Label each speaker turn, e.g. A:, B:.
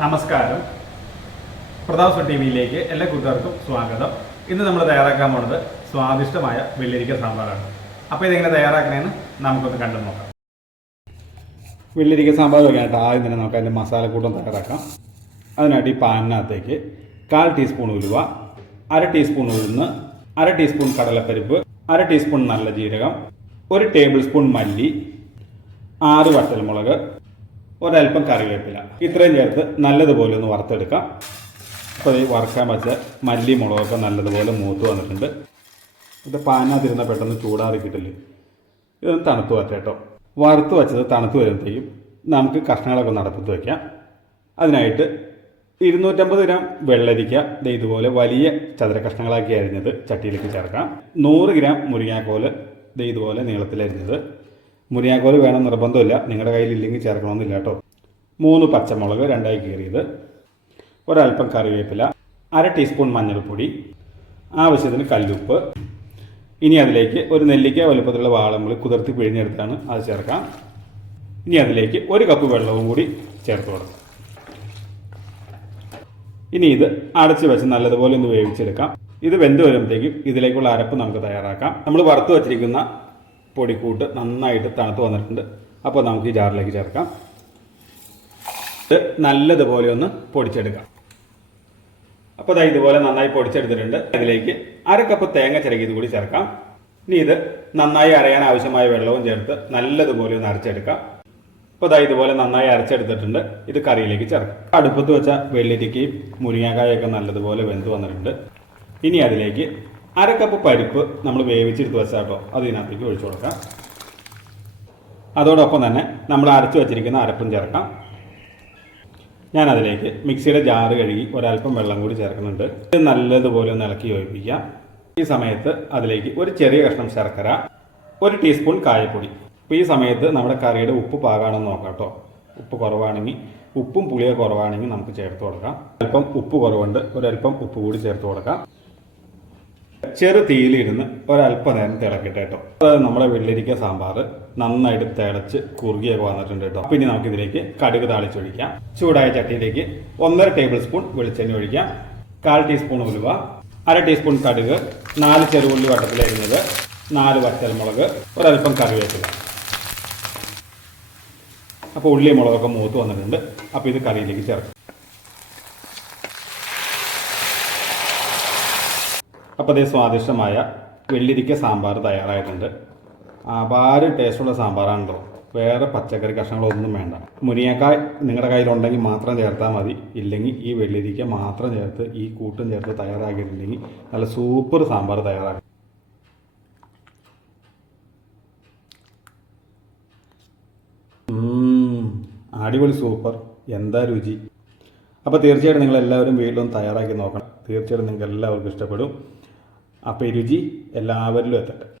A: നമസ്കാരം. പ്രതാപ് ടി വിയിലേക്ക് എല്ലാ കൂട്ടുകാർക്കും സ്വാഗതം. ഇന്ന് നമ്മൾ തയ്യാറാക്കാൻ പോണത് സ്വാദിഷ്ടമായ വെള്ളരിക്ക സാമ്പാറാണ്. അപ്പോൾ ഇതെങ്ങനെ തയ്യാറാക്കണേന്ന് നമുക്കൊന്ന് കണ്ടു നോക്കാം. വെള്ളരിക്ക സാമ്പാർ വെക്കാനായിട്ട് ആദ്യം തന്നെ നമുക്ക് അതിന്റെ മസാലക്കൂട്ടം തയ്യാറാക്കാം. അതിനായിട്ട് ഈ പാനിനകത്തേക്ക് കാൽ ടീസ്പൂൺ ഉലുവ അര ടീസ്പൂൺ ഉഴുന്ന് അര ടീസ്പൂൺ കടലപ്പരിപ്പ് അര ടീസ്പൂൺ നല്ല ജീരകം ഒരു ടേബിൾ സ്പൂൺ മല്ലി ആറ് വറ്റൽമുളക് ഒരല്പം കറിവേപ്പില. ഇത്രയും ചേർത്ത് നല്ലതുപോലെ ഒന്ന് വറുത്തെടുക്കാം. അപ്പോൾ ഈ വറുക്കാൻ വെച്ച മല്ലി മുളകൊക്കെ നല്ലതുപോലെ മൂത്ത് വന്നിട്ടുണ്ട്. ഇത് പാനാതിരുന്ന പെട്ടെന്ന് ചൂടാറി കിട്ടില്ലേ? ഇതൊന്ന് തണുത്ത് വറ്റേട്ടോ വറുത്ത് വെച്ചത് തണുത്ത് വരുമ്പോഴത്തേക്കും നമുക്ക് കഷ്ണങ്ങളൊക്കെ നടപ്പത്ത് വയ്ക്കാം അതിനായിട്ട് ഇരുന്നൂറ്റമ്പത് ഗ്രാം വെള്ളരിക്ക. ദേ ഇതുപോലെ വലിയ ചതുര കഷ്ണങ്ങളാക്കി അരിഞ്ഞത് ചട്ടിയിലേക്ക് ചേർക്കാം. നൂറ് ഗ്രാം മുരിങ്ങാക്കോൽ. ദേ ഇതുപോലെ നീളത്തിലരിഞ്ഞത്. മുരിങ്ങാക്കോൽ വേണം നിർബന്ധമില്ല. നിങ്ങളുടെ കയ്യിൽ ഇല്ലെങ്കിൽ ചേർക്കണമെന്നില്ല കേട്ടോ. മൂന്ന് പച്ചമുളക് രണ്ടായി കീറിയത്. ഒരൽപ്പം കറിവേപ്പില അര ടീസ്പൂൺ മഞ്ഞൾപ്പൊടി ആവശ്യത്തിന് കല്ലുപ്പ്. ഇനി അതിലേക്ക് ഒരു നെല്ലിക്ക വലുപ്പത്തിലുള്ള വാളമ്പുളി കുതിർത്തി പിഴിഞ്ഞെടുത്താണ് അത് ചേർക്കാം. ഇനി അതിലേക്ക് ഒരു കപ്പ് വെള്ളവും കൂടി ചേർത്ത് കൊടുക്കാം. ഇനി ഇത് അടച്ച് വെച്ച് നല്ലതുപോലെ ഒന്ന് വേവിച്ചെടുക്കാം. ഇത് വെന്ത് വരുമ്പോഴത്തേക്കും ഇതിലേക്കുള്ള അരപ്പ് നമുക്ക് തയ്യാറാക്കാം. നമ്മൾ വറുത്ത് വച്ചിരിക്കുന്ന പൊടിക്കൂട്ട് നന്നായിട്ട് തണുത്ത് വന്നിട്ടുണ്ട്. അപ്പോൾ നമുക്ക് ഈ ജാറിലേക്ക് ചേർക്കാം. ഇത് നല്ലതുപോലെ ഒന്ന് പൊടിച്ചെടുക്കാം. അപ്പോൾ ഇതാ ഇതുപോലെ നന്നായി പൊടിച്ചെടുത്തിട്ടുണ്ട്. അതിലേക്ക് അര കപ്പ് തേങ്ങ ചിരകിയത് കൂടി ചേർക്കാം. ഇനി ഇത് നന്നായി അരയാൻ ആവശ്യമായ വെള്ളവും ചേർത്ത് നല്ലതുപോലെ ഒന്ന് അരച്ചെടുക്കാം. അപ്പോൾ ഇതാ ഇതുപോലെ നന്നായി അരച്ചെടുത്തിട്ടുണ്ട്. ഇത് കറിയിലേക്ക് ചേർക്കാം. അടുപ്പത്ത് വെച്ച വെള്ളരിക്കയും മുരിങ്ങാക്കായൊക്കെ നല്ലതുപോലെ വെന്ത് വന്നിട്ടുണ്ട്. ഇനി അതിലേക്ക് അര കപ്പ് പരിപ്പ് നമ്മൾ വേവിച്ചെടുത്ത് വെച്ചാൽ കേട്ടോ. അത് ഇതിനകത്തേക്ക് ഒഴിച്ചു കൊടുക്കാം. അതോടൊപ്പം തന്നെ നമ്മൾ അരച്ചു വച്ചിരിക്കുന്ന അരപ്പും ചേർക്കാം. ഞാൻ അതിലേക്ക് മിക്സിയുടെ ജാറ് കഴുകി ഒരല്പം വെള്ളം കൂടി ചേർക്കുന്നുണ്ട്. ഇത് നല്ലതുപോലെ ഒന്ന് ഇളക്കി യോജിപ്പിക്കാം ഈ സമയത്ത് അതിലേക്ക് ഒരു ചെറിയ കഷ്ണം ശർക്കര ഒരു ടീസ്പൂൺ കായപ്പൊടി. അപ്പോൾ ഈ സമയത്ത് നമ്മുടെ കറിയുടെ ഉപ്പ് പാകാണെന്ന് നോക്കാം കേട്ടോ. ഉപ്പ് കുറവാണെങ്കിൽ ഉപ്പും പുളിയോ കുറവാണെങ്കിൽ നമുക്ക് ചേർത്ത് കൊടുക്കാം. അല്പം ഉപ്പ് കുറവുണ്ട് ഒരല്പം ഉപ്പ് കൂടി ചേർത്ത് കൊടുക്കാം. ചെറു തീയിലിരുന്ന് ഒരല്പം നേരം തിളക്കട്ടെ കേട്ടോ അതായത് നമ്മുടെ വെള്ളരിക്ക സാമ്പാർ നന്നായിട്ട് തിളച്ച് കുറുകിയൊക്കെ വന്നിട്ടുണ്ട് കേട്ടോ പിന്നെ നമുക്ക് ഇതിലേക്ക് കടുക് താളിച്ചൊഴിക്കാം. ചൂടായ ചട്ടിയിലേക്ക് ഒന്നര ടേബിൾ സ്പൂൺ വെളിച്ചെണ്ണ ഒഴിക്കാം. കാൽ ടീസ്പൂൺ ഉലുവ അര ടീസ്പൂൺ കടുക് നാല് ചെറുപുള്ളി വട്ടത്തിലരിഞ്ഞത് നാല് വറ്റൽമുളക് ഒരല്പം കറിവേപ്പില. അപ്പോൾ ഉള്ളി മുളകൊക്കെ മൂത്ത് വന്നിട്ടുണ്ട്. അപ്പോൾ ഇത് കറിയിലേക്ക് ചേർക്കാം. അപ്പോൾ അതേ സ്വാദിഷ്ടമായ വെള്ളിരിക്ക സാമ്പാർ തയ്യാറായിട്ടുണ്ട്. അപാര ടേസ്റ്റുള്ള സാമ്പാറാണല്ലോ. വേറെ പച്ചക്കറി കഷ്ണങ്ങളൊന്നും വേണ്ട. മുരിങ്ങക്കായ് നിങ്ങളുടെ കയ്യിലുണ്ടെങ്കിൽ മാത്രം ചേർത്താൽ മതി. ഇല്ലെങ്കിൽ ഈ വെള്ളിരിക്ക മാത്രം ചേർത്ത് ഈ കൂട്ടും ചേർത്ത് തയ്യാറാക്കിയിട്ടുണ്ടെങ്കിൽ നല്ല സൂപ്പർ സാമ്പാർ തയ്യാറാക്കും. അടിപൊളി സൂപ്പർ. എന്താ രുചി? അപ്പോൾ തീർച്ചയായിട്ടും നിങ്ങൾ എല്ലാവരും വീട്ടിലൊന്ന് തയ്യാറാക്കി നോക്കണം. തീർച്ചയായിട്ടും നിങ്ങൾക്ക് എല്ലാവർക്കും ഇഷ്ടപ്പെടും. അപ്പോൾ ഈ രുചി എല്ലാവരിലും എത്തട്ടെ.